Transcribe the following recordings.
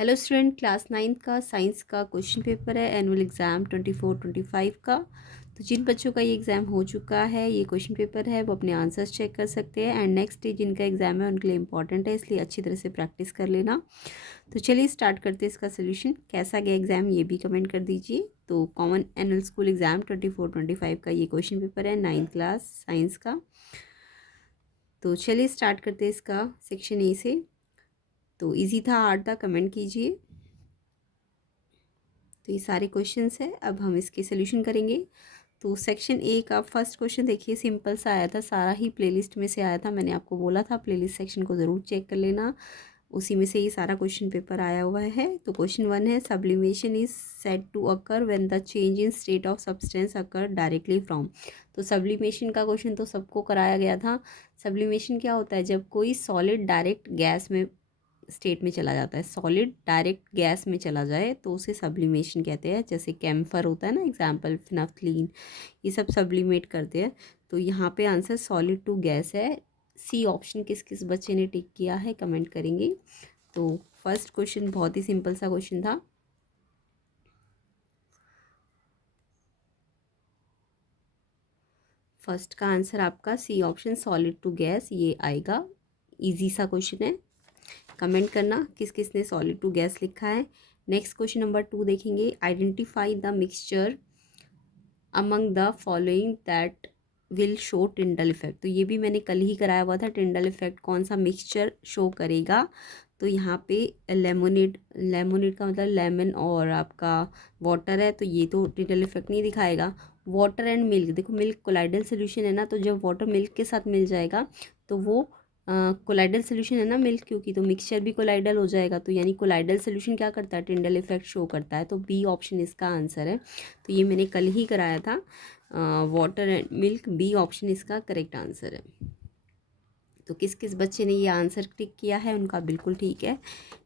Hello student, class 9 का science का question paper है एनुअल एग्ज़ाम 24-25 का। तो जिन बच्चों का ये एग्ज़ाम हो चुका है, ये क्वेश्चन पेपर है, वो अपने आंसर्स चेक कर सकते हैं। एंड नेक्स्ट डे जिनका एग्ज़ाम है उनके लिए इंपॉर्टेंट है, इसलिए अच्छी तरह से प्रैक्टिस कर लेना। तो चलिए स्टार्ट करते हैं इसका सोल्यूशन। कैसा गया एग्ज़ाम ये भी कमेंट कर दीजिए। तो कॉमन एनुअल स्कूल एग्ज़ाम 24-25 का ये क्वेश्चन पेपर है 9th क्लास साइंस का। तो चलिए स्टार्ट करते हैं इसका सेक्शन ए से। तो इजी था, हार्ड था, कमेंट कीजिए। तो ये सारे क्वेश्चंस है, अब हम इसके सोल्यूशन करेंगे। तो सेक्शन ए का फर्स्ट क्वेश्चन देखिए, सिंपल सा आया था, सारा ही प्लेलिस्ट में से आया था। मैंने आपको बोला था प्लेलिस्ट सेक्शन को ज़रूर चेक कर लेना, उसी में से ये सारा क्वेश्चन पेपर आया हुआ है। तो क्वेश्चन 1 है, sublimation is said to occur when the change in state of substance occur directly from. तो सब्लिमेशन का क्वेश्चन तो सबको कराया गया था। सब्लिमेशन क्या होता है? जब कोई सॉलिड डायरेक्ट गैस में स्टेट में चला जाता है, सॉलिड डायरेक्ट गैस में चला जाए तो उसे सब्लिमेशन कहते हैं। जैसे कैम्फर होता है ना, एग्जाम्पल फिनाफ्थलीन, ये सब सब्लिमेट करते हैं। तो यहाँ पे आंसर सॉलिड टू गैस है। सी ऑप्शन किस किस बच्चे ने टिक किया है कमेंट करेंगे। तो फर्स्ट क्वेश्चन बहुत ही सिंपल सा क्वेश्चन था। फर्स्ट का आंसर आपका C option solid to gas ये आएगा। इजी सा क्वेश्चन है, कमेंट करना किस किस ने सॉलिड टू गैस लिखा है। नेक्स्ट क्वेश्चन नंबर 2 देखेंगे, identify the mixture among the following that will show Tyndall effect. तो ये भी मैंने कल ही कराया हुआ था, टिंडल इफेक्ट कौन सा मिक्सचर शो करेगा। तो यहाँ पे लेमोनेड, लेमोनेड का मतलब लेमन और आपका वाटर है, तो ये तो टिंडल इफेक्ट नहीं दिखाएगा। वाटर एंड मिल्क, देखो मिल्क कोलाइडल सोल्यूशन है ना, तो जब वाटर मिल्क के साथ मिल जाएगा तो वो कोलाइडल सोल्यूशन है ना मिल्क, क्योंकि तो मिक्सचर भी कोलाइडल हो जाएगा। तो यानी कोलाइडल सोल्यूशन क्या करता है? टिंडल इफेक्ट शो करता है। तो बी ऑप्शन इसका आंसर है। तो ये मैंने कल ही कराया था, water and milk, B option इसका करेक्ट आंसर है। तो किस किस बच्चे ने ये आंसर टिक किया है उनका बिल्कुल ठीक है।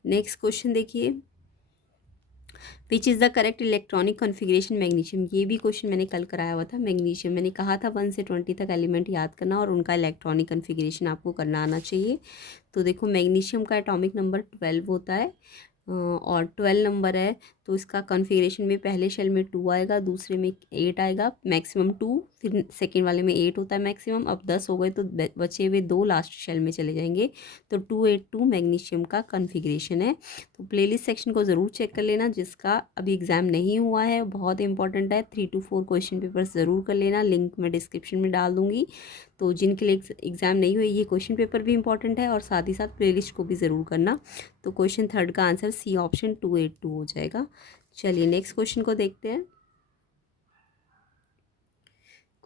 नेक्स्ट क्वेश्चन देखिए, which is the correct electronic configuration magnesium. ये भी क्वेश्चन मैंने कल कराया हुआ था। मैग्नीशियम मैंने कहा था 1 से 20 तक एलिमेंट याद करना और उनका इलेक्ट्रॉनिक कॉन्फ़िगरेशन आपको करना आना चाहिए। तो देखो मैग्नीशियम का एटॉमिक नंबर 12 होता है, और 12 नंबर है तो इसका कॉन्फ़िगरेशन में पहले शेल में 2 आएगा, दूसरे में 8 आएगा, मैक्सिमम 2, फिर सेकेंड वाले में 8 होता है मैक्सिमम। अब 10 हो गए तो बचे हुए 2 लास्ट शेल में चले जाएंगे। तो 282 मैग्नीशियम का कॉन्फ़िगरेशन है। तो प्लेलिस्ट सेक्शन को ज़रूर चेक कर लेना, जिसका अभी एग्ज़ाम नहीं हुआ है, बहुत इंपॉर्टेंट है। 3 to 4 क्वेश्चन पेपर्स ज़रूर कर लेना, लिंक मैं डिस्क्रिप्शन में डाल दूँगी। तो जिनके लिए एग्ज़ाम नहीं हुई, ये क्वेश्चन पेपर भी इंपॉर्टेंट है और साथ ही साथ प्लेलिस्ट को भी ज़रूर करना। तो क्वेश्चन 3 का आंसर सी ऑप्शन 282 हो जाएगा। चलिए नेक्स्ट क्वेश्चन को देखते हैं।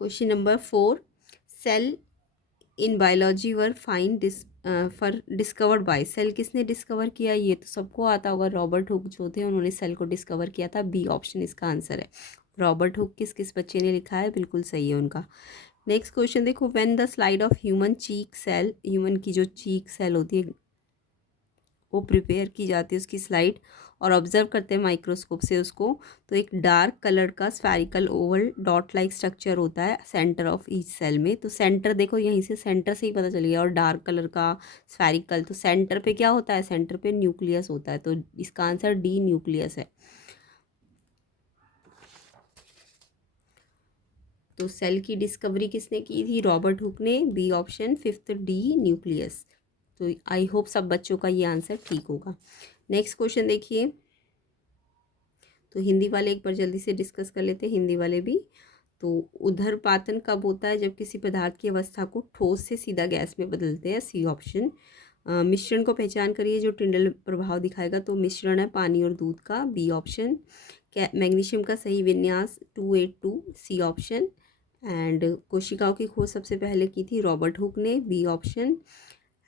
Question number 4, cell in biology were find for discovered by. Cell किसने डिस्कवर किया? ये तो सबको आता होगा, रॉबर्ट हुक जो थे उन्होंने सेल को डिस्कवर किया था। बी ऑप्शन इसका आंसर है। रॉबर्ट हुक किस किस बच्चे ने लिखा है बिल्कुल सही है उनका। नेक्स्ट क्वेश्चन देखो, when the slide of human cheek cell, human की जो चीक सेल होती है वो प्रिपेयर की जाती है, उसकी स्लाइड, और ऑब्जर्व करते हैं माइक्रोस्कोप से उसको, तो एक डार्क कलर का spherical Oval dot like structure होता है सेंटर ऑफ ईच सेल में। तो सेंटर देखो, यहीं से सेंटर से ही पता चल गया। और डार्क कलर का स्फेरिकल, तो सेंटर पे क्या होता है? सेंटर पे न्यूक्लियस होता है। तो इसका आंसर डी न्यूक्लियस है। तो सेल की डिस्कवरी किसने की थी? रॉबर्ट हुक ने। B option, fifth D nucleus. तो आई होप सब बच्चों का ये आंसर ठीक होगा। नेक्स्ट क्वेश्चन देखिए, तो हिंदी वाले एक बार जल्दी से डिस्कस कर लेते हैं, हिंदी वाले भी। तो उदरपातन कब होता है? जब किसी पदार्थ की अवस्था को ठोस से सीधा गैस में बदलते हैं। C option. मिश्रण को पहचान करिए जो टिंडल प्रभाव दिखाएगा। तो मिश्रण है पानी और दूध का। B option. मैग्नीशियम का सही विन्यास 282। C option. एंड कोशिकाओं की खोज सबसे पहले की थी रॉबर्ट हुक ने। B option.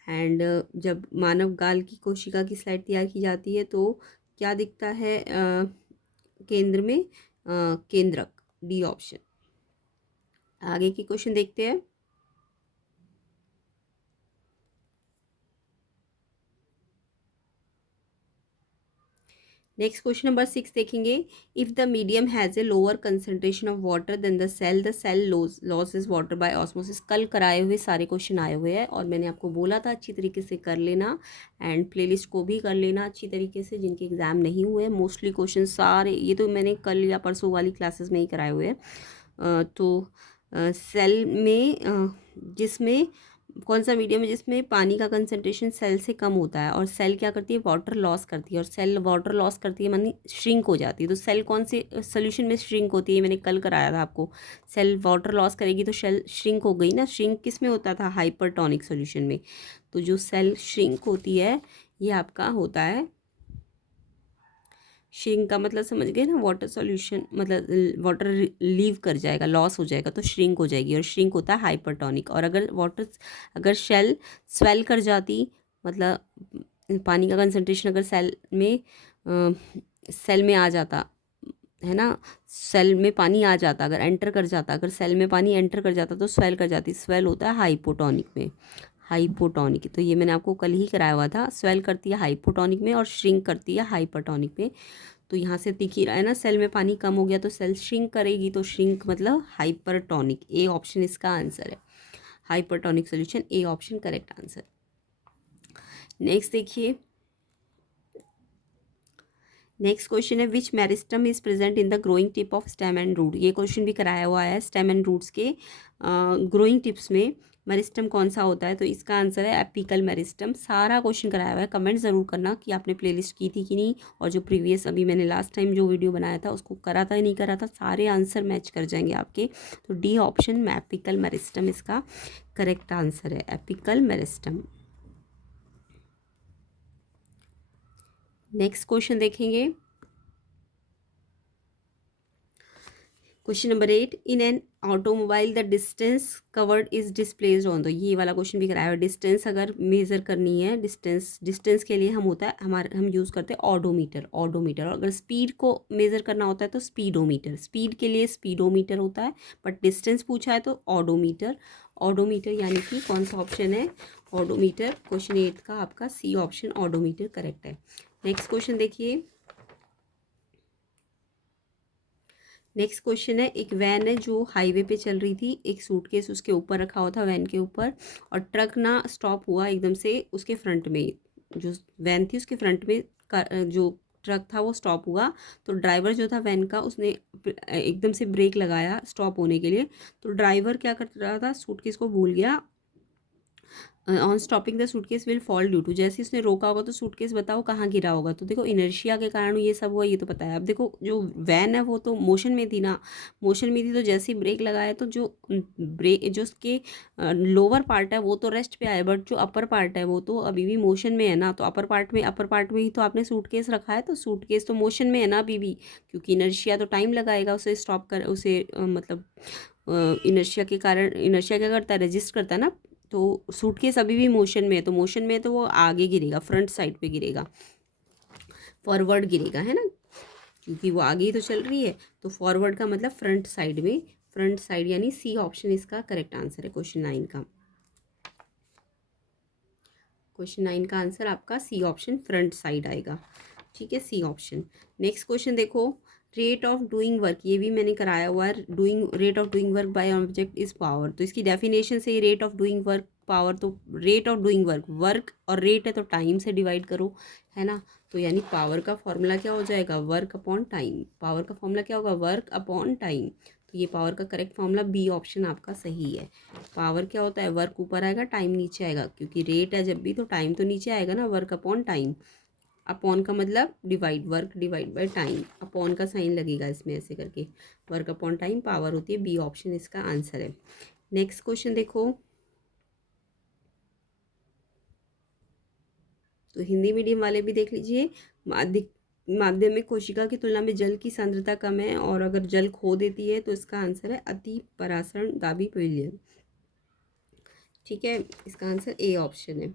एंड जब मानव गाल की कोशिका की स्लाइड तैयार की जाती है तो क्या दिखता है केंद्र में? केंद्रक। D option. आगे की क्वेश्चन देखते हैं। नेक्स्ट क्वेश्चन नंबर 6 देखेंगे। If the medium has a lower concentration of water then the cell loses water by osmosis. कल कराए हुए सारे क्वेश्चन आए हुए हैं और मैंने आपको बोला था अच्छी तरीके से कर लेना एंड प्लेलिस्ट को भी कर लेना अच्छी तरीके से, जिनके एग्ज़ाम नहीं हुए। मोस्टली क्वेश्चन सारे ये तो मैंने कल या परसों वाली क्लासेस में ही कराए हुए हैं। तो सेल में जिसमें कौन सा मीडियम है जिसमें पानी का कंसंट्रेशन सेल से कम होता है और सेल क्या करती है, वाटर लॉस करती है, और सेल वाटर लॉस करती है मानी श्रिंक हो जाती है। तो सेल कौन से सोल्यूशन में श्रिंक होती है, मैंने कल कराया था आपको। सेल वाटर लॉस करेगी तो सेल श्रिंक हो गई ना। श्रिंक किस में होता था, हाइपरटोनिक सोल्यूशन में। तो जो सेल श्रिंक होती है ये आपका होता है, श्रिंक का मतलब समझ गए ना, वाटर सॉल्यूशन मतलब वाटर लीव कर जाएगा, लॉस हो जाएगा तो श्रिंक हो जाएगी, और श्रिंक होता है हाइपरटोनिक। और अगर सेल स्वेल कर जाती, मतलब पानी का कंसंट्रेशन अगर सेल में आ जाता है ना, सेल में पानी आ जाता, अगर एंटर कर जाता, अगर सेल में पानी एंटर कर जाता तो स्वेल कर जाती। स्वेल होता है हाइपोटोनिक में, हाइपोटोनिक। तो ये मैंने आपको कल ही कराया हुआ था। स्वेल करती है हाइपोटोनिक में और श्रिंक करती है हाइपरटोनिक में। तो यहाँ से दिख ही रहा है ना, सेल में पानी कम हो गया तो सेल श्रिंक करेगी, तो श्रिंक मतलब हाइपरटोनिक। ए ऑप्शन इसका आंसर है, hypertonic solution, A option correct answer. Next देखिए, नेक्स्ट क्वेश्चन है which meristem is present in the growing tip of stem and root. ये क्वेश्चन भी कराया हुआ है। स्टेम एंड रूट्स के ग्रोइंग टिप्स में मेरिस्टम कौन सा होता है, तो इसका आंसर है एपिकल मेरिस्टम। सारा क्वेश्चन कराया हुआ है। कमेंट ज़रूर करना कि आपने प्लेलिस्ट की थी कि नहीं, और जो प्रीवियस अभी मैंने लास्ट टाइम जो वीडियो बनाया था उसको करा था या नहीं करा था, सारे आंसर मैच कर जाएंगे आपके। तो डी ऑप्शन में एपिकल मेरिस्टम इसका करेक्ट आंसर है, एपिकल मेरिस्टम। नेक्स्ट क्वेश्चन देखेंगे, question number 8। In an automobile the distance covered is displaced on the. ये वाला क्वेश्चन भी कराया है। डिस्टेंस अगर मेजर करनी है, डिस्टेंस के लिए हम होता है हम यूज़ करते हैं ऑडोमीटर। और अगर स्पीड को मेजर करना होता है तो स्पीडोमीटर। स्पीड के लिए स्पीडोमीटर होता है, बट डिस्टेंस पूछा है तो ऑडोमीटर। ऑडोमीटर यानी कि कौन सा ऑप्शन है, ऑडोमीटर। क्वेश्चन 8 का आपका सी ऑप्शन ऑडोमीटर करेक्ट है। नेक्स्ट क्वेश्चन देखिए, नेक्स्ट क्वेश्चन है, एक वैन है जो हाईवे पे चल रही थी, एक सूटकेस उसके ऊपर रखा हुआ था वैन के ऊपर, और ट्रक ना स्टॉप हुआ एकदम से उसके फ्रंट में। जो वैन थी उसके फ्रंट में जो ट्रक था वो स्टॉप हुआ। तो ड्राइवर जो था वैन का उसने एकदम से ब्रेक लगाया स्टॉप होने के लिए। तो ड्राइवर क्या कर रहा था, सूटकेस को भूल गया। On stopping the suitcase will fall due to, जैसे उसने रोका होगा तो सूटकेस बताओ कहाँ गिरा होगा। तो देखो इनर्शिया के कारण ये सब हुआ, ये तो पता है। अब देखो जो वैन है वो तो मोशन में थी ना, मोशन में थी तो जैसे ही ब्रेक लगाया तो जो ब्रेक जो उसके लोअर पार्ट है वो तो रेस्ट पे आया, बट जो अपर पार्ट है वो तो अभी भी मोशन में है ना। तो अपर पार्ट में ही तो आपने सूटकेस रखा है, तो सूटकेस तो मोशन में है ना अभी भी, क्योंकि इनर्शिया तो टाइम लगाएगा उसे स्टॉप कर, उसे मतलब इनर्शिया के कारण, इनर्शिया क्या करता है, रेजिस्ट करता है ना। तो सूटकेस अभी भी मोशन में है, तो मोशन में है तो वो आगे गिरेगा, फ्रंट साइड पे गिरेगा, फॉरवर्ड गिरेगा, है ना, क्योंकि वो आगे ही तो चल रही है। तो फॉरवर्ड का मतलब फ्रंट साइड में, फ्रंट साइड यानी सी ऑप्शन इसका करेक्ट आंसर है क्वेश्चन 9 का। क्वेश्चन 9 का आंसर आपका सी ऑप्शन फ्रंट साइड आएगा, ठीक है, सी ऑप्शन। नेक्स्ट क्वेश्चन देखो, रेट ऑफ डूइंग वर्क, ये भी मैंने कराया हुआ है। Rate of doing work by object is power. तो इसकी डेफिनेशन से rate of doing work power, तो रेट ऑफ डूइंग वर्क और रेट है तो टाइम से डिवाइड करो, है ना। तो यानी पावर का फॉर्मूला क्या हो जाएगा, वर्क अपॉन टाइम। पावर का फॉर्मूला क्या होगा, वर्क अपॉन टाइम। तो ये पावर का करेक्ट फॉर्मूला बी ऑप्शन आपका सही है। पावर क्या होता है, वर्क ऊपर आएगा टाइम नीचे आएगा, क्योंकि रेट है जब भी तो टाइम तो नीचे आएगा ना, वर्क अपॉन टाइम। अपॉन का मतलब divide, work divide by time, upon का साइन लगेगा इसमें ऐसे करके, वर्क अपॉन टाइम पावर होती है। बी ऑप्शन इसका आंसर है। नेक्स्ट क्वेश्चन देखो, तो हिंदी मीडियम वाले भी देख लीजिए। माध्यमिक कोशिका की तुलना में जल की सांद्रता कम है, और अगर जल खो देती है तो इसका आंसर है अति परासरण दाबी विलयन, ठीक है, इसका आंसर ए ऑप्शन है।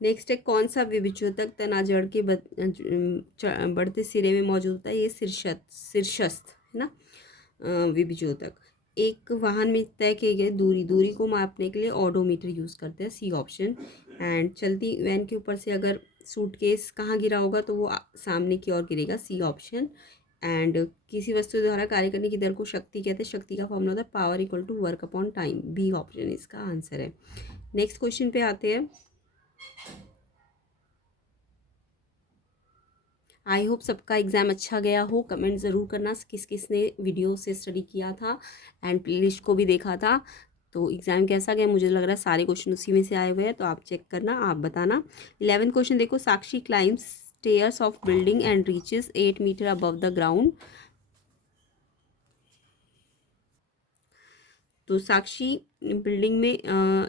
नेक्स्ट है, कौन सा विभेद्योतक तनाजड़ के बढ़ते सिरे में मौजूद होता है, ये शीर्षस्थ है ना, विभेद्योतक। एक वाहन में तय किए गए दूरी को मापने के लिए ऑडोमीटर यूज़ करते हैं, सी ऑप्शन। एंड चलती वैन के ऊपर से अगर सूटकेस कहाँ गिरा होगा, तो वो सामने की ओर गिरेगा, सी ऑप्शन। एंड किसी वस्तु द्वारा कार्य करने की दर को शक्ति कहते हैं, शक्ति का फॉर्मूला होता है power equal to work upon time, B option इसका आंसर है। नेक्स्ट क्वेश्चन पे आते हैं। आई होप सबका एग्ज़ाम अच्छा गया हो। कमेंट ज़रूर करना किस किस ने वीडियो से स्टडी किया था एंड प्लेलिस्ट को भी देखा था। तो एग्ज़ाम कैसा गया, मुझे लग रहा है सारे क्वेश्चन उसी में से आए हुए हैं, तो आप चेक करना, आप बताना। 11th क्वेश्चन देखो, Sakshi climbs stairs of building and reaches 8 metre above the ground. तो साक्षी बिल्डिंग में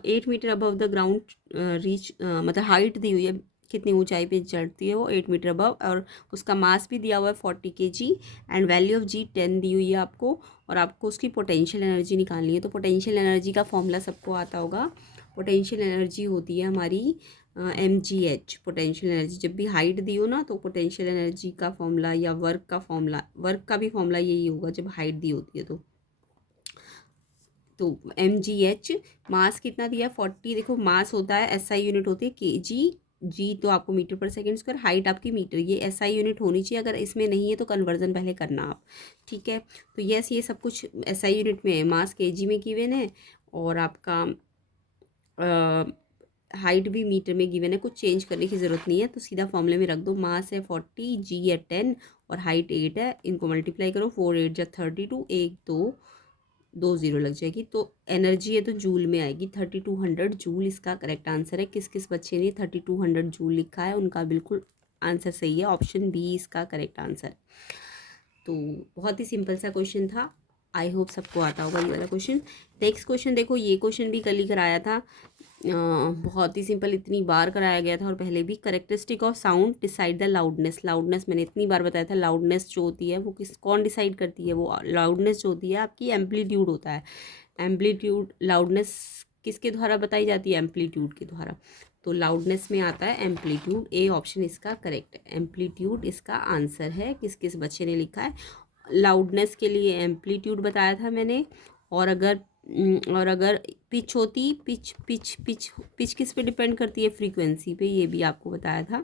8 metre above the ground reach, मतलब हाइट दी हुई है, कितनी ऊंचाई पे चढ़ती है वो 8 मीटर अबव, और उसका मास भी दिया हुआ है 40 kg एंड वैल्यू ऑफ जी 10 दी हुई है आपको, और आपको उसकी पोटेंशियल एनर्जी निकालनी है। तो पोटेंशियल एनर्जी का फॉर्मूला सबको आता होगा। पोटेंशियल एनर्जी होती है हमारी mgh। पोटेंशियल एनर्जी जब भी हाइट दी हो ना, तो पोटेंशियल एनर्जी का फॉर्मूला या वर्क का फॉर्मूला, वर्क का भी फॉर्मूला यही होगा जब हाइट दी होती है तो mgh। मास कितना दिया, 40। देखो मास होता है, एसआई यूनिट होती है केजी, जी तो आपको मीटर पर सेकंड स्क्वायर, हाइट आपकी मीटर, ये एसआई यूनिट होनी चाहिए। अगर इसमें नहीं है तो कन्वर्जन पहले करना आप, ठीक है। तो यस, ये सब कुछ एसआई यूनिट में है, मास केजी में गिवन है, और आपका हाइट भी मीटर में गिवन है, कुछ चेंज करने की ज़रूरत नहीं है। तो सीधा फॉर्मूले में रख दो, मास है 40, जी है 10 और हाइट 8 है, इनको मल्टीप्लाई करो, 4 8 जा 32, 1 2 2 0 लग जाएगी। तो एनर्जी है तो जूल में आएगी, 3200 जूल इसका करेक्ट आंसर है। किस किस बच्चे ने 3200 जूल लिखा है, उनका बिल्कुल आंसर सही है, ऑप्शन बी इसका करेक्ट आंसर। तो बहुत ही सिंपल सा क्वेश्चन था, आई होप सबको आता होगा ये वाला क्वेश्चन। नेक्स्ट क्वेश्चन देखो, ये क्वेश्चन भी कल ही कराया था, बहुत ही सिंपल, इतनी बार कराया गया था और पहले भी। Characteristic of sound decide the loudness. Loudness मैंने इतनी बार बताया था, लाउडनेस जो होती है वो कौन डिसाइड करती है, वो लाउडनेस जो होती है आपकी एम्पलीट्यूड होता है। एम्पलीट्यूड, लाउडनेस किसके द्वारा बताई जाती है, एम्पलीट्यूड के द्वारा। तो लाउडनेस में आता है एम्पलीट्यूड, ए ऑप्शन इसका करेक्ट है, एम्पलीट्यूड इसका आंसर है। किस किस बच्चे ने लिखा है, लाउडनेस के लिए एम्पलीट्यूड बताया था मैंने। और अगर पिच होती, पिच पिच पिच पिच किस पे डिपेंड करती है, फ्रीक्वेंसी पे, ये भी आपको बताया था।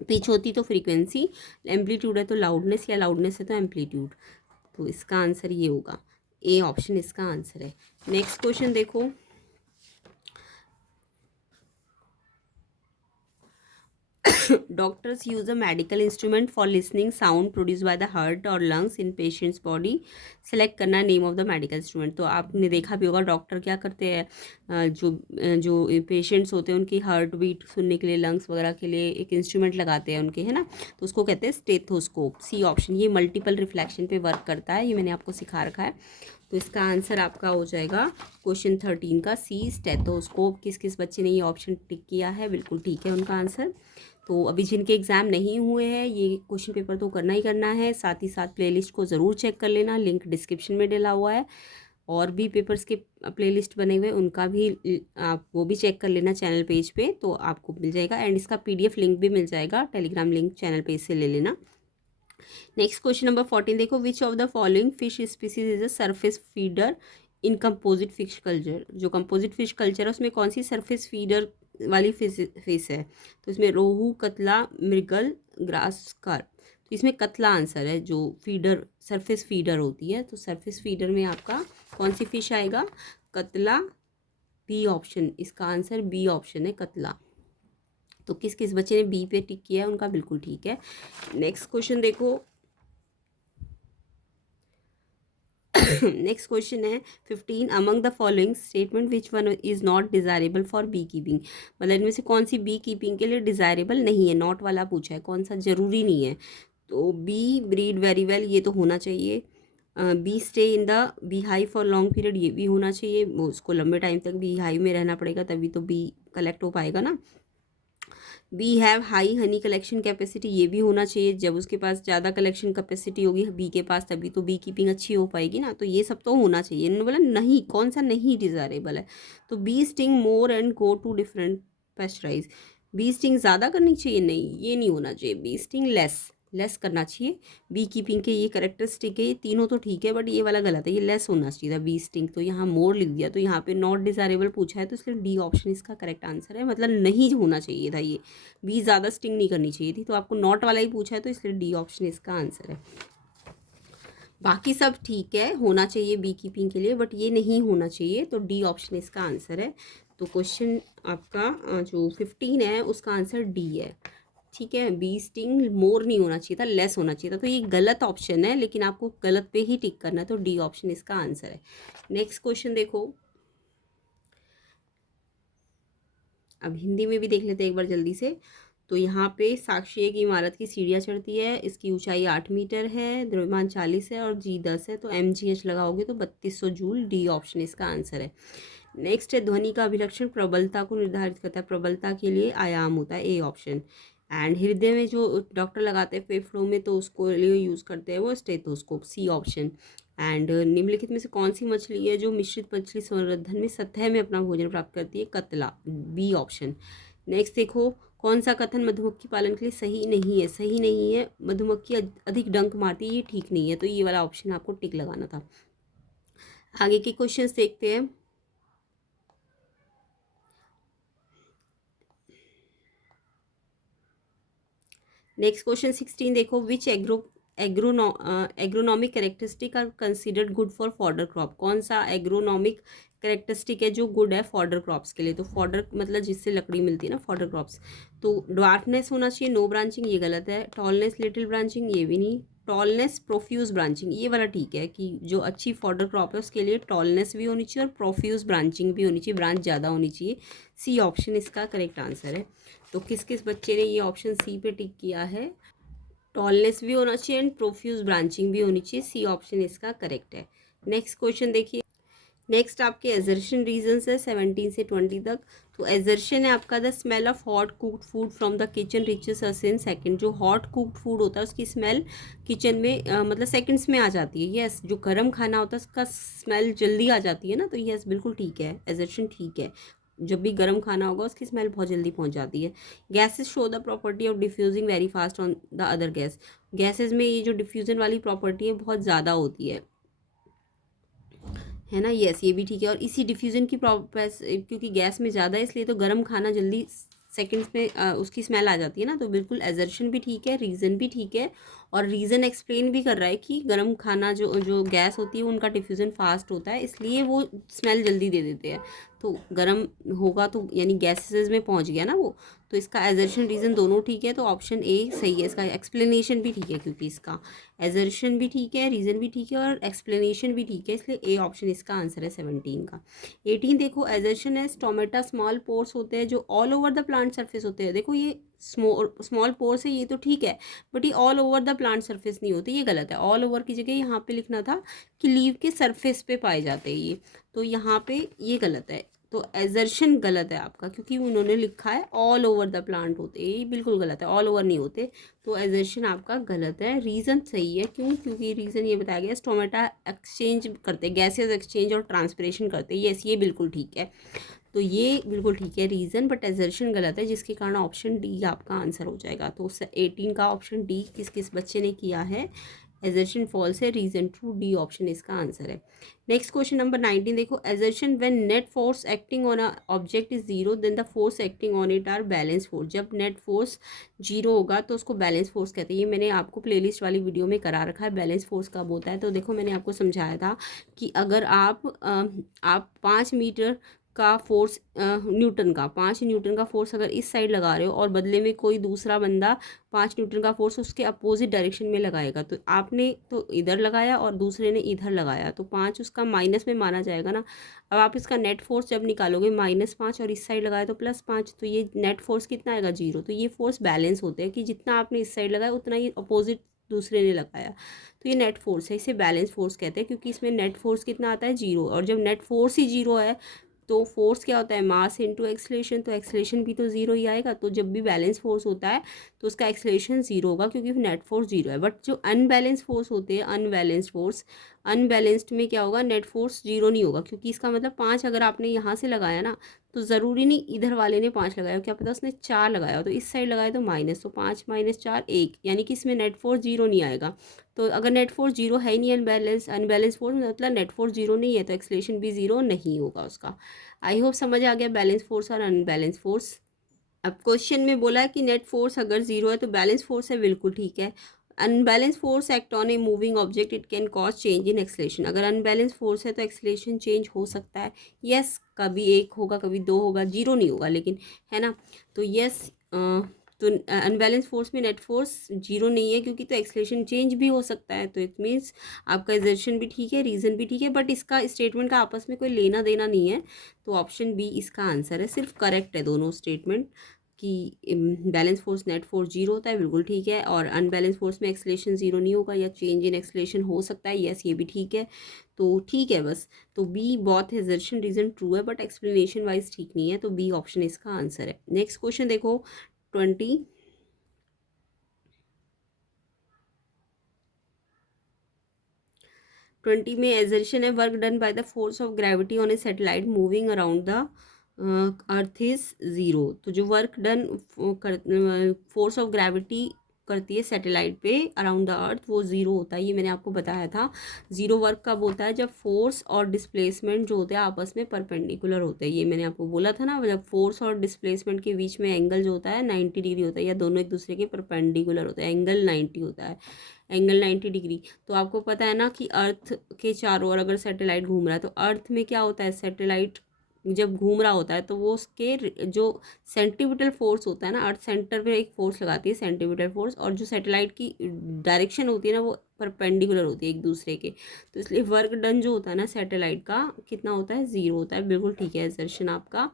पिच होती तो फ्रीक्वेंसी, एम्पलीट्यूड है तो लाउडनेस, या लाउडनेस है तो एम्पलीट्यूड। तो इसका आंसर ये होगा, ए ऑप्शन इसका आंसर है। नेक्स्ट क्वेश्चन देखो, doctors use a medical instrument for listening sound produce by the heart और lungs in patients body. Select करना name of the medical instrument. तो आपने देखा भी होगा डॉक्टर क्या करते हैं, जो पेशेंट्स होते हैं उनकी हार्ट बीट सुनने के लिए, लंग्स वगैरह के लिए एक इंस्ट्रूमेंट लगाते हैं उनके, है ना, तो उसको कहते हैं स्टेथोस्कोप, सी ऑप्शन। ये मल्टीपल रिफ्लेक्शन पे वर्क करता है, ये मैंने आपको सिखा रखा है। तो इसका आंसर आपका हो जाएगा क्वेश्चन 13 का सी, स्टेथोस्कोप। किस किस बच्चे ने ये ऑप्शन टिक किया है, बिल्कुल ठीक है उनका आंसर। तो अभी जिनके एग्ज़ाम नहीं हुए हैं, ये क्वेश्चन पेपर तो करना ही करना है, साथ ही साथ प्लेलिस्ट को ज़रूर चेक कर लेना, लिंक डिस्क्रिप्शन में डला हुआ है। और भी पेपर्स के प्लेलिस्ट बने हुए, उनका भी आप वो भी चेक कर लेना चैनल पेज पे, तो आपको मिल जाएगा। एंड इसका PDF लिंक भी मिल जाएगा, टेलीग्राम लिंक चैनल पेज से ले लेना। नेक्स्ट क्वेश्चन नंबर 14 देखो, which of the following fish species is a surface feeder in composite fish culture. जो कंपोजिट फिश कल्चर है उसमें कौन सी सरफेस फीडर वाली फिश है, तो इसमें रोहू, कतला, मृगल, ग्रास कार्प। तो इसमें कतला आंसर है, जो फीडर सरफेस फीडर होती है। तो सरफेस फीडर में आपका कौन सी फिश आएगा, कतला, बी ऑप्शन इसका आंसर, बी ऑप्शन है कतला। तो किस किस बच्चे ने बी पे टिक किया है, उनका बिल्कुल ठीक है। नेक्स्ट क्वेश्चन देखो, नेक्स्ट क्वेश्चन है 15, among the following statement which one is not desirable for beekeeping. मतलब इनमें से कौन सी बी कीपिंग के लिए डिज़ायरेबल नहीं है, नॉट वाला पूछा है, कौन सा ज़रूरी नहीं है। तो बी ब्रीड वेरी वेल, ये तो होना चाहिए। Bee stay in the beehive for long period, ये भी होना चाहिए, वो उसको लंबे टाइम तक बी हाई में रहना पड़ेगा, तभी तो बी कलेक्ट हो पाएगा ना। Bee have high honey collection capacity, ये भी होना चाहिए, जब उसके पास ज़्यादा कलेक्शन कैपेसिटी होगी बी के पास, तभी तो बी कीपिंग अच्छी हो पाएगी ना। तो ये सब तो होना चाहिए। इन्होंने बोला नहीं, कौन सा नहीं डिज़ायरेबल है, तो bee sting more and go to different pastures. Bee sting ज़्यादा करनी चाहिए, नहीं ये नहीं होना चाहिए, बी स्टिंग लेस, लेस करना चाहिए। बी कीपिंग के ये करेक्टरिस्टिक है, ये तीनों तो ठीक है बट ये वाला गलत है, ये लेस होना चाहिए था बी स्टिंग, तो यहाँ मोर लिख दिया, तो यहाँ पे नॉट डिजायरेबल पूछा है तो इसलिए डी ऑप्शन इसका करेक्ट आंसर है, मतलब नहीं होना चाहिए था ये, बी ज़्यादा स्टिंग नहीं करनी चाहिए थी, तो आपको नॉट वाला ही पूछा है तो इसलिए डी ऑप्शन इसका आंसर है। बाकी सब ठीक है, होना चाहिए बी कीपिंग के लिए बट ये नहीं होना चाहिए, तो डी ऑप्शन इसका आंसर है। तो क्वेश्चन आपका जो 15 है उसका आंसर डी है, ठीक है। बी स्टिंग मोर नहीं होना चाहिए था, लेस होना चाहिए था, तो ये गलत ऑप्शन है, लेकिन आपको गलत पे ही टिक करना है, तो डी ऑप्शन इसका आंसर है। नेक्स्ट क्वेश्चन देखो, अब हिंदी में भी देख लेते हैं एक बार जल्दी से। तो यहाँ पे साक्षी एक इमारत की सीढ़ियाँ चढ़ती है, इसकी ऊंचाई 8 मीटर है, द्रव्यमान 40 है और जी 10 है, तो MGH लगाओगे तो 3200 जूल, डी ऑप्शन इसका आंसर है। नेक्स्ट है ध्वनि का अभिलक्षण प्रबलता को निर्धारित करता है, प्रबलता के लिए आयाम होता है, ए ऑप्शन। एंड हृदय में जो डॉक्टर लगाते हैं फेफड़ों में तो उसको लिए यूज़ करते हैं वो स्टेथोस्कोप, सी ऑप्शन। एंड निम्नलिखित में से कौन सी मछली है जो मिश्रित मछली संवर्धन में सतह में अपना भोजन प्राप्त करती है, कतला, बी ऑप्शन। नेक्स्ट देखो, कौन सा कथन मधुमक्खी पालन के लिए सही नहीं है, सही नहीं है, मधुमक्खी अधिक डंक मारती है, ये ठीक नहीं है, तो ये वाला ऑप्शन आपको टिक लगाना था। आगे के क्वेश्चंस देखते हैं। नेक्स्ट क्वेश्चन 16 देखो, which agronomic characteristic are considered good for fodder crop, कौन सा एग्रोनॉमिक कैरेक्टरिस्टिक है जो गुड है फॉडर क्रॉप्स के लिए, तो फॉडर मतलब जिससे लकड़ी मिलती है ना, फॉडर क्रॉप्स। तो ड्वार्फनेस होना चाहिए, नो ब्रांचिंग, ये गलत है। टॉलनेस, लिटिल ब्रांचिंग, ये भी नहीं। टॉलनेस, प्रोफ्यूज ब्रांचिंग, ये वाला ठीक है कि जो अच्छी फॉडर क्रॉप है उसके लिए टॉलनेस भी होनी चाहिए और प्रोफ्यूज ब्रांचिंग भी होनी चाहिए, ब्रांच ज़्यादा होनी चाहिए, सी ऑप्शन इसका करेक्ट आंसर है। तो किस किस बच्चे ने ये ऑप्शन सी पे टिक किया है, टॉलनेस भी होना चाहिए एंड प्रोफ्यूज ब्रांचिंग भी होनी चाहिए, सी ऑप्शन इसका करेक्ट है। नेक्स्ट क्वेश्चन देखिए, नेक्स्ट आपके एजर्शन रीजंस है 17 से 20 तक। तो एजर्शन है आपका, the smell of hot cooked food from the kitchen reaches us in second, जो हॉट कुक्ड फूड होता है उसकी स्मेल किचन में मतलब सेकंड्स में आ जाती है, यस। जो गर्म खाना होता है उसका स्मेल जल्दी आ जाती है ना, तो यस बिल्कुल ठीक है, एजर्शन ठीक है, जब भी गर्म खाना होगा उसकी स्मेल बहुत जल्दी पहुंच जाती है। Gases show the property of diffusing very fast on the other gas, gases में ये जो डिफ्यूजन वाली प्रॉपर्टी है बहुत ज़्यादा होती है ना, यस ये भी ठीक है। और इसी डिफ्यूजन की क्योंकि गैस में ज़्यादा है इसलिए तो गर्म खाना जल्दी सेकंड्स में उसकी स्मेल आ जाती है ना, तो बिल्कुल एजर्शन भी ठीक है, रीज़न भी ठीक है, और रीज़न एक्सप्लेन भी कर रहा है कि गर्म खाना जो जो गैस होती है उनका डिफ्यूज़न फास्ट होता है इसलिए वो स्मेल जल्दी दे देते हैं, तो गर्म होगा तो यानी गैसेस में पहुंच गया ना वो, तो इसका एजर्शन रीज़न दोनों ठीक है, तो ऑप्शन ए सही है। इसका एक्सप्लेनेशन भी ठीक है क्योंकि इसका एजर्शन भी ठीक है, रीज़न भी ठीक है और एक्सप्लेनेशन भी ठीक है, इसलिए ए ऑप्शन इसका आंसर है 17 का। 18 देखो, एजर्शन है स्टोमेटा स्मॉल पोर्स होते हैं जो all over the plant surface होते हैं, देखो ये स्मॉल पोर्स है ये तो ठीक है, बट ये all over the plant surface नहीं होते, ये गलत है। ऑल ओवर की जगह यहाँ पे लिखना था कि लीव के सरफेस पे पाए जाते हैं ये, तो यहाँ पे ये गलत है, तो एजर्शन गलत है आपका क्योंकि उन्होंने लिखा है ऑल ओवर द प्लांट होते, ये बिल्कुल गलत है, ऑल ओवर नहीं होते, तो एजर्शन आपका गलत है। रीज़न सही है, क्यों, क्योंकि रीज़न ये बताया गया स्टोमेटा एक्सचेंज करते, गैसेज एक्सचेंज और ट्रांसपिरेशन करते, यस ये बिल्कुल ठीक है, तो ये बिल्कुल ठीक है रीज़न, बट एजर्शन गलत है जिसके कारण ऑप्शन डी आपका आंसर हो जाएगा। तो 18 का ऑप्शन डी किस किस बच्चे ने किया है, एजर्शन फॉल्स है, रीज़न ट्रू, डी ऑप्शन इसका आंसर है। नेक्स्ट क्वेश्चन नंबर 19 देखो, assertion when net force acting on a object is zero then the force acting on it are balance force, जब नेट फोर्स जीरो होगा तो उसको balance force कहते हैं, ये मैंने आपको प्लेलिस्ट वाली वीडियो में करा रखा है, बैलेंस फोर्स कब होता है, तो देखो मैंने आपको समझाया था कि अगर आप 5 मीटर का फोर्स न्यूटन का 5 न्यूटन का फोर्स अगर इस साइड लगा रहे हो और बदले में कोई दूसरा बंदा 5 न्यूटन का फोर्स उसके अपोजिट डायरेक्शन में लगाएगा, तो आपने तो इधर लगाया और दूसरे ने इधर लगाया, तो 5 उसका माइनस में माना जाएगा ना। अब आप इसका नेट फोर्स जब निकालोगे -5 और इस साइड लगाया तो +5, तो ये नेट फोर्स कितना आएगा 0, तो ये फोर्स बैलेंस होते हैं कि जितना आपने इस साइड लगाया उतना ही अपोजिट दूसरे ने लगाया, तो ये नेट फोर्स है, इसे बैलेंस फोर्स कहते हैं क्योंकि इसमें नेट फोर्स कितना आता है 0, और जब नेट फोर्स ही 0 है तो फोर्स क्या होता है मास इनटू एक्सलेशन, तो एक्सलेशन भी तो 0 ही आएगा, तो जब भी बैलेंस फोर्स होता है तो उसका एक्सलेशन 0 होगा क्योंकि नेट फोर्स 0 है। बट जो अनबैलेंस फोर्स होते हैं, अनबैलेंस्ड फोर्स, अनबैलेंस्ड में क्या होगा नेट फोर्स 0 नहीं होगा क्योंकि इसका मतलब 5 अगर आपने यहाँ से लगाया ना तो ज़रूरी नहीं इधर वाले ने 5 लगाया, क्या पता उसने 4 लगाया हो, तो इस साइड लगाया तो माइनस, तो 5 माइनस 4 1, यानी कि इसमें नेट फोर्स 0 नहीं आएगा। तो अगर नेट फोर्स 0 है ही नहीं, अनबैलेंस फोर्स मतलब नेट फोर्स 0 नहीं है, तो एक्सलेशन भी 0 नहीं होगा उसका। आई होप समझ आ गया बैलेंस फोर्स और अनबैलेंस फोर्स। अब क्वेश्चन में बोला है कि नेट फोर्स अगर 0 है तो बैलेंस फोर्स है, बिल्कुल ठीक है। Unbalance force act on a moving object, it can cause change in acceleration. अगर अनबैलेंस फोर्स है तो एक्सलेशन चेंज हो सकता है। यस, कभी 1 होगा, कभी 2 होगा, 0 नहीं होगा लेकिन, है ना। तो यस, तो अनबैलेंस फोर्स में नेट फोर्स 0 नहीं है, क्योंकि तो एक्सलेशन चेंज भी हो सकता है। तो इट मीन्स आपका एजर्शन भी ठीक है, रीज़न भी ठीक है, बट इसका स्टेटमेंट का आपस में कोई लेना देना नहीं है। तो ऑप्शन बी इसका आंसर है, सिर्फ करेक्ट है दोनों स्टेटमेंट कि बैलेंस फोर्स नेट फोर्स 0 होता है, बिल्कुल ठीक है, और अनबैलेंस फोर्स में एक्सलेशन 0 नहीं होगा या चेंज इन एक्सलेशन हो सकता है, यस ये भी ठीक है। तो ठीक है बस। तो B both assertion reason true है, बट एक्सप्लेनेशन वाइज ठीक नहीं है, तो बी ऑप्शन इसका आंसर है। नेक्स्ट क्वेश्चन देखो 20। 20 में एजर्शन है, work done by the force of gravity on a satellite moving around the earth is 0। तो जो work done force of gravity करती है सैटेलाइट पे अराउंड द अर्थ, वो 0 होता है। ये मैंने आपको बताया था। 0 वर्क कब होता है, जब फोर्स और डिस्प्लेसमेंट जो होते हैं आपस में परपेंडिकुलर होते हैं। ये मैंने आपको बोला था ना, जब फोर्स और डिस्प्लेसमेंट के बीच में एंगल जो होता है 90 डिग्री होता है, या दोनों एक दूसरे के परपेंडिकुलर होते हैं, एंगल 90 होता है, एंगल 90 डिग्री। तो आपको पता है ना कि अर्थ के चारों ओर अगर सैटेलाइट घूम रहा है, तो अर्थ में क्या होता है, सैटेलाइट जब घूम रहा होता है तो वो उसके जो सेंटीपिटल फोर्स होता है ना, अर्थ सेंटर पे एक फोर्स लगाती है सेंटीपिटल फोर्स, और जो सैटेलाइट की डायरेक्शन होती है ना वो परपेंडिकुलर होती है एक दूसरे के। तो इसलिए वर्क डन जो होता है ना सैटेलाइट का, कितना होता है, 0 होता है, बिल्कुल ठीक है असर्शन आपका।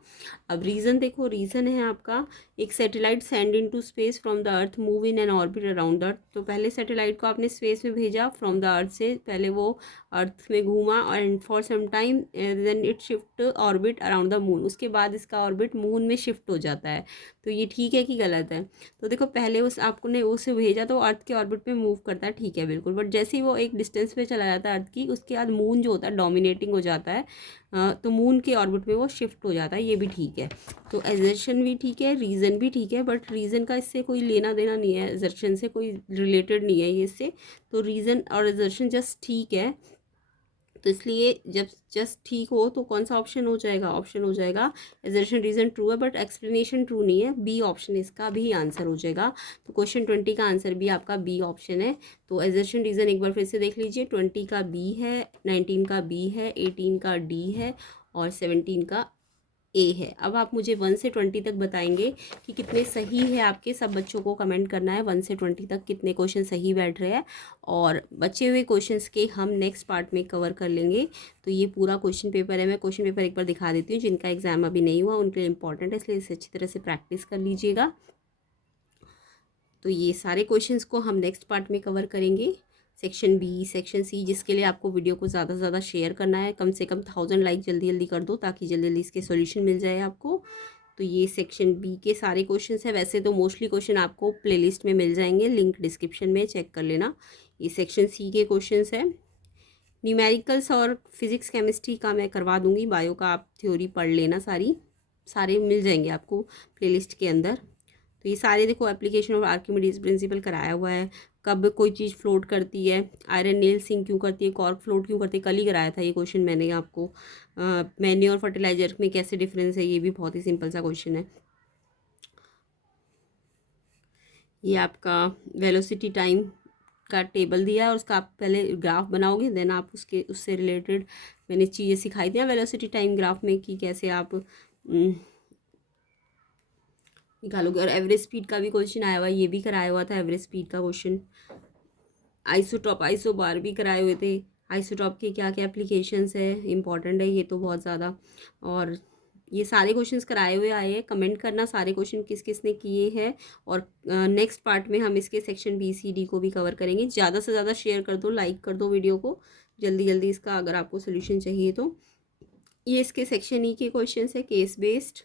अब रीज़न देखो, रीज़न है आपका, एक satellite send into space from the earth move in an orbit around the अर्थ। तो पहले सैटेलाइट को आपने स्पेस में भेजा फ्रॉम द अर्थ से, पहले वो अर्थ में घूमा, और and for some time then it shift orbit around the moon. उसके बाद इसका ऑर्बिट मून में शिफ्ट हो जाता है। तो ये ठीक है कि गलत है। तो देखो पहले उस आपको ने उसे भेजा तो अर्थ के ऑर्बिट पे मूव करता है, ठीक है बिल्कुल, बट जैसे ही वो एक डिस्टेंस पे चला जाता है अर्थ की, उसके बाद मून जो होता है डोमिनेटिंग हो जाता है, तो मून के ऑर्बिट में वो शिफ्ट हो जाता है, ये भी ठीक है। तो एजर्शन भी ठीक है, रीज़न भी ठीक है, बट रीज़न का इससे कोई लेना देना नहीं है, एजर्शन से कोई रिलेटेड नहीं है ये इससे। तो रीज़न और एजर्शन जस्ट ठीक है। तो इसलिए जब जस्ट ठीक हो तो कौन सा ऑप्शन हो जाएगा, ऑप्शन हो जाएगा एजर्शन रीज़न ट्रू है, बट एक्सप्लेनेशन ट्रू नहीं है, बी ऑप्शन इसका भी आंसर हो जाएगा। तो क्वेश्चन 20 का आंसर भी आपका बी ऑप्शन है। तो एजर्शन रीज़न एक बार फिर से देख लीजिए, 20 का बी है, 19 का बी है, 18 का डी है, और 17 का ए है। अब आप मुझे 1 से 20 तक बताएंगे कि कितने सही है आपके, सब बच्चों को कमेंट करना है 1 से 20 तक कितने क्वेश्चन सही बैठ रहे हैं, और बचे हुए क्वेश्चंस के हम नेक्स्ट पार्ट में कवर कर लेंगे। तो ये पूरा क्वेश्चन पेपर है, मैं क्वेश्चन पेपर एक बार दिखा देती हूँ, जिनका एग्जाम अभी नहीं हुआ उनके लिए इंपॉर्टेंट है, इसलिए इसे अच्छी तरह से प्रैक्टिस कर लीजिएगा। तो ये सारे क्वेश्चंस को हम नेक्स्ट पार्ट में कवर करेंगे, सेक्शन बी, सेक्शन सी, जिसके लिए आपको वीडियो को ज़्यादा से ज़्यादा शेयर करना है, कम से कम 1000 लाइक जल्दी जल्दी कर दो, ताकि जल्दी जल्दी इसके सॉल्यूशन मिल जाए आपको। तो ये सेक्शन बी के सारे क्वेश्चंस हैं, वैसे तो मोस्टली क्वेश्चन आपको प्लेलिस्ट में मिल जाएंगे, लिंक डिस्क्रिप्शन में चेक कर लेना। ये सेक्शन सी के क्वेश्चंस है। न्यूमेरिकल्स और फिजिक्स केमिस्ट्री का मैं करवा दूंगी, बायो का आप थ्योरी पढ़ लेना, सारे मिल जाएंगे आपको प्लेलिस्ट के अंदर। तो ये सारे देखो, एप्लीकेशन ऑफ आर्किमिडीज प्रिंसिपल कराया हुआ है, कब कोई चीज़ फ्लोट करती है, आयरन नेल सिंक क्यों करती है, कॉर्क फ्लोट क्यों करती है, कल ही कराया था ये क्वेश्चन मैंने आपको। मैन्योर और फर्टिलाइजर में कैसे डिफरेंस है, ये भी बहुत ही सिंपल सा क्वेश्चन है। ये आपका वेलोसिटी टाइम का टेबल दिया है, और उसका आप पहले ग्राफ बनाओगे, देन आप उससे रिलेटेड मैंने चीज़ें सिखाई थी वेलोसिटी टाइम ग्राफ में, कि कैसे आप निकालोगे। और एवरेज स्पीड का भी क्वेश्चन आया हुआ है, ये भी कराया हुआ था एवरेज स्पीड का क्वेश्चन। आइसोटॉप आइसोबार भी कराए हुए थे, आइसोटॉप के क्या क्या एप्लीकेशंस है, इंपॉर्टेंट है ये तो बहुत ज़्यादा। और ये सारे क्वेश्चंस कराए हुए आए हैं, कमेंट करना सारे क्वेश्चन किस किस ने किए हैं, और नेक्स्ट पार्ट में हम इसके सेक्शन बी सी डी को भी कवर करेंगे। ज़्यादा से ज़्यादा शेयर कर दो, लाइक कर दो वीडियो को जल्दी जल्दी इसका, अगर आपको सोल्यूशन चाहिए तो। ये इसके सेक्शन ई के क्वेश्चन है, case based.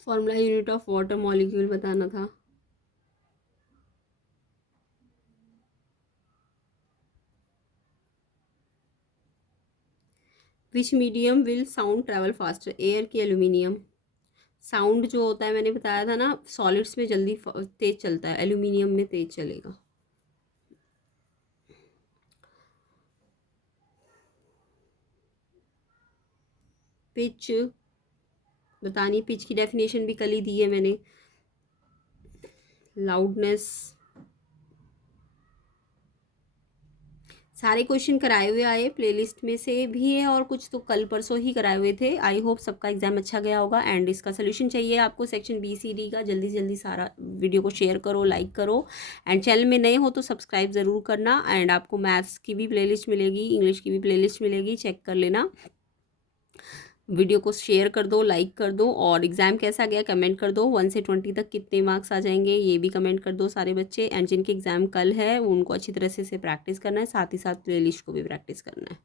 Formula unit of water molecule बताना था। विच medium will sound travel faster, air की एल्यूमिनियम। साउंड जो होता है मैंने बताया था ना, सॉलिड्स में जल्दी तेज चलता है, एल्यूमिनियम में तेज चलेगा। पिच बतानी, पिच की डेफिनेशन भी कल ही दी है मैंने। लाउडनेस, सारे क्वेश्चन कराए हुए आए, प्लेलिस्ट में से भी है और कुछ तो कल परसों ही कराए हुए थे। आई होप सबका एग्जाम अच्छा गया होगा। एंड इसका सोल्यूशन चाहिए आपको सेक्शन BCD का, जल्दी से जल्दी सारा वीडियो को शेयर करो, लाइक करो। एंड चैनल में नए हो तो सब्सक्राइब ज़रूर करना। एंड आपको मैथ्स की भी प्लेलिस्ट मिलेगी, इंग्लिश की भी प्लेलिस्ट मिलेगी, चेक कर लेना। वीडियो को शेयर कर दो, लाइक कर दो। और एग्ज़ाम कैसा गया कमेंट कर दो। 1 से 20 तक कितने मार्क्स आ जाएंगे ये भी कमेंट कर दो सारे बच्चे। एंड जिनके एग्ज़ाम कल है उनको अच्छी तरह से प्रैक्टिस करना है, साथ ही साथ प्लेलिस्ट को भी प्रैक्टिस करना है।